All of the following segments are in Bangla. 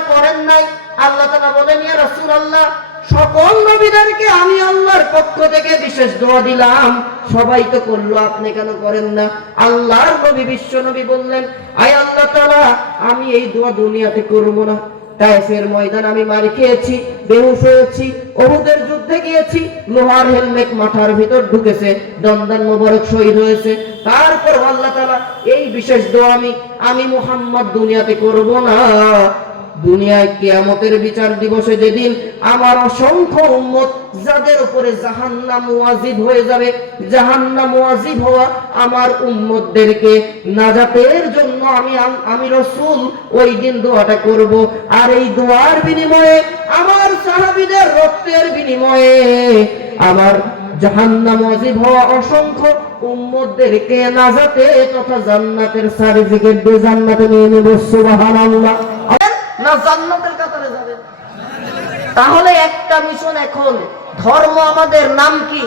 তারা করেন নাই। আল্লাহ তারা বলেন, ইয়া রাসূলুল্লাহ, সকল নবীদেরকে আমি আল্লাহর পক্ষ থেকে বিশেষ দোয়া দিলাম। সবাই তো করল, আপনি কেন করেন না? আল্লাহর নবী, বিশ্ব নবী বললেন, আয় আল্লাহ তাআলা, আমি এই দোয়া দুনিয়াতে করব না। ময়দান আমি মারি খেয়েছি, বেহুশ হয়েছি ওহুদের যুদ্ধে গিয়েছি, লোহার হেলমেট মাথার ভিতর ঢুকেছে দন্দান মোবারক শহীদ হয়েছে। তারপর আল্লাহ তাআলা, এই বিশেষ দোয়া আমি আমি মুহাম্মদ দুনিয়াতে করব না। দুনিয়ায় কিয়ামতের বিচার দিবসে যেদিন আমার অসংখ্য উম্মত যাদের উপরে জাহান্নাম ওয়াজিব হয়ে যাবে, জাহান্নাম ওয়াজিব হওয়া আমার উম্মতদেরকে নাজাতের জন্য আমি আমি রসুল, ওই দিন দোয়াটা করব। আর এই দোয়ার বিনিময়ে, আমার সাহাবীদের রক্তের বিনিময়ে আমার জাহান্নাম ওয়াজিব হওয়া অসংখ্য উম্মতদেরকে নাজাতে তথা জান্নাতের সার্টিফিকেট দিয়ে জান্নাতে নিয়ে নেব, সুবহানাল্লাহ। না জান্নাতের কাতারে যাবেন তাহলে একটা মিশন এখন। ধর্ম আমাদের নাম কি?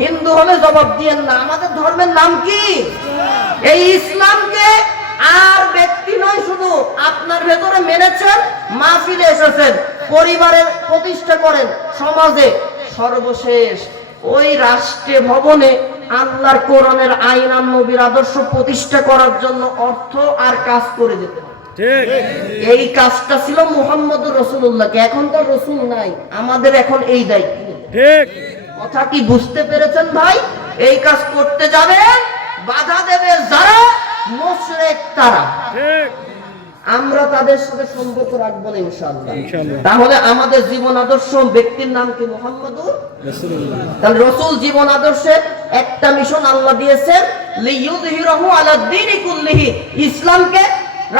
হিন্দু হলে জবাব দিয়েন না। আমাদের ধর্মের নাম কি? এই ইসলামকে আর ব্যক্তি নয়, শুধু আপনার ভেতরে মেনেছেন, মাহফিলে এসেছেন পরিবারের প্রতিষ্ঠা করেন, সমাজে সর্বশেষ। ওই রাষ্ট্রে, ভবনে আল্লাহর কোরআনের আইন আর নবীর আদর্শ প্রতিষ্ঠা করার জন্য অর্থ আর কাজ করে যেতে এই কাজটা ছিল মুহাম্মদুর রসুল্লাহকে এখন তো রসুল নাই আমাদের এখন এই দায়িত্ব। কথা কি বুঝতে পেরেছেন ভাই? এই কাজ করতে যাবে বাধা দেবে যারা মুশরিক তারা। আমরা তাদের সাথে সম্পর্ক রাখব না ইনশাআল্লাহ। তাহলে আমাদের জীবন আদর্শ ব্যক্তির নাম কি মুহাম্মদুর? রাসূলুল্লাহ। তাহলে রসুল জীবন আদর্শে একটা মিশন আল্লাহ দিয়েছেন ইসলামকে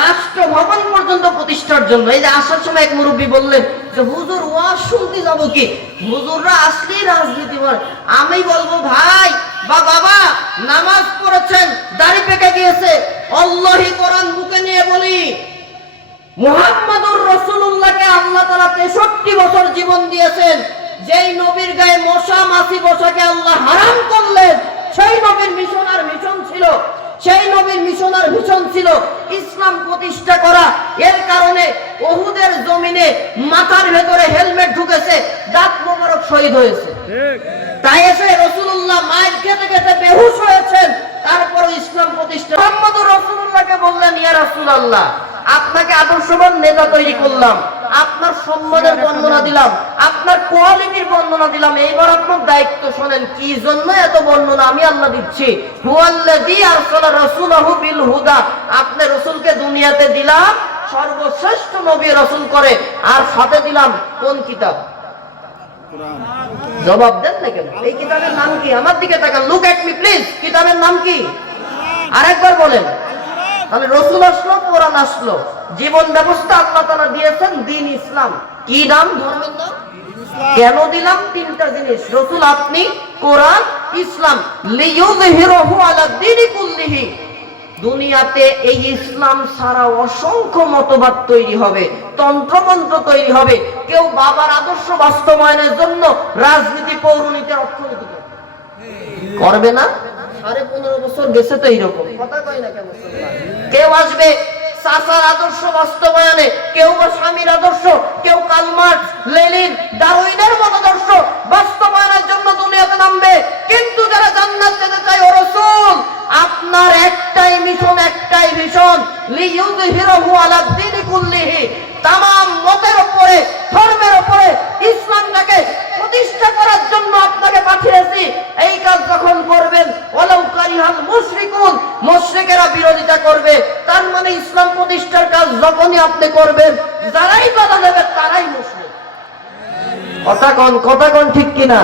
রাষ্ট্র ভবন পর্যন্ত প্রতিষ্ঠার জন্য। এই যে আসার সময় এক মুরব্বী বললেন যে, হুজুর, ওয়াজ শুনতে যাব কি? হুজুররা আসলেই রাজনীতি করে আমি বলব, ভাই বা বাবা, নামাজ পড়েছেন, দাড়ি পেকে গিয়েছে। অল্লাহি কোরআন মুখে নিয়ে বলি, মুহাম্মাদুর রসুল্লাহকে আল্লাহ তালা তেষট্টি বছর জীবন দিয়েছেন। যেই নবীর গায়ে মশা মাছি বসাকে আল্লাহ হারাম করলেন সেই নবীর মিশন আর মিশন ছিল সেই নবীর মিশন আর মিশন ছিল ইসলাম প্রতিষ্ঠা করা। এর কারণে ওহুদের জমিনে মাথার ভেতরে হেলমেট ঢুকেছে দাঁত মোবারক শহীদ হয়েছে। তাই এসে রসুল্লাহ মায়ের খেতে খেতে বেহুশ হয়েছেন তারপর ইসলাম প্রতিষ্ঠা। মোহাম্মদ রসুল্লাহকে বললেন ইয়া আল্লাহ আপনাকে আদর্শবান নেতা তৈরি করলাম। আপনার সম্মানের বর্ণনা দিলাম আপনার কোয়ালিটির বর্ণনা দিলাম। এইবার আপনার দায়িত্ব শোনেন কি জন্য এত বর্ণনা আমি আল্লাহ দিচ্ছি? বিল হুদা। আপনি রাসূলকে দুনিয়াতে দিলাম সর্বশ্রেষ্ঠ নবী রাসূল করে আর সাথে দিলাম কোন কিতাব? জবাব দেন না কেন? এই কিতাবের নাম কি? আমার দিকে তাকান। লুক এট মি প্লিজ কিতাবের নাম কি? আরেকবার বলেন। তাহলে রসুল আসলো কোরআন আসলো। জীবন ব্যবস্থা আল্লাহ তাআলা দিয়েছেন দিন ইসলাম। কি নাম ধর্মের নাম কেন দিলাম? তিনটা জিনিস। রসুল আপনি কোরআন ইসলাম। দুনিয়াতে এই ইসলাম ছাড়া অসংখ্য মতবাদ তৈরি হবে তন্ত্রমন্ত্র তৈরি হবে। কেউ বাবার আদর্শ বাস্তবায়নের জন্য রাজনীতি পৌরনীতির অর্থনীতি করবে। করবে না? সাড়ে পনেরো বছর গেছে তো এইরকম। কথা কয় না কেন? কেউ আসবে চাচার আদর্শ বাস্তবায়নে, কেউ বা স্বামীর আদর্শ, কেউ কালমার্কস লেনিন, ডারউইনের মত আদর্শ বাস্তবায়নের জন্য দুনিয়াতে নামবে। কিন্তু যারা জান্নাত যেতে চায়, ও রাসূল, আপনার একটাই মিশন একটাই মিশন লিইয়ুযহিরাহু আলা দ্বীনি কুল্লিহি। তামাম মতের উপরে, ধর্মের উপরে ইসলামটাকে প্রতিষ্ঠা করার জন্য আপনাকে পাঠিয়েছি এই কাজ যখন করবেন ওলাউ কারিহাল মুশরিকুন মুশরিকেরা বিরোধিতা করবে তার মানে ইসলাম প্রতিষ্ঠার কাজ যখনই আপনি করবেন, যারাই বাধা দেবে তারাই মুসলিম। কথা কন কথা কন ঠিক কিনা?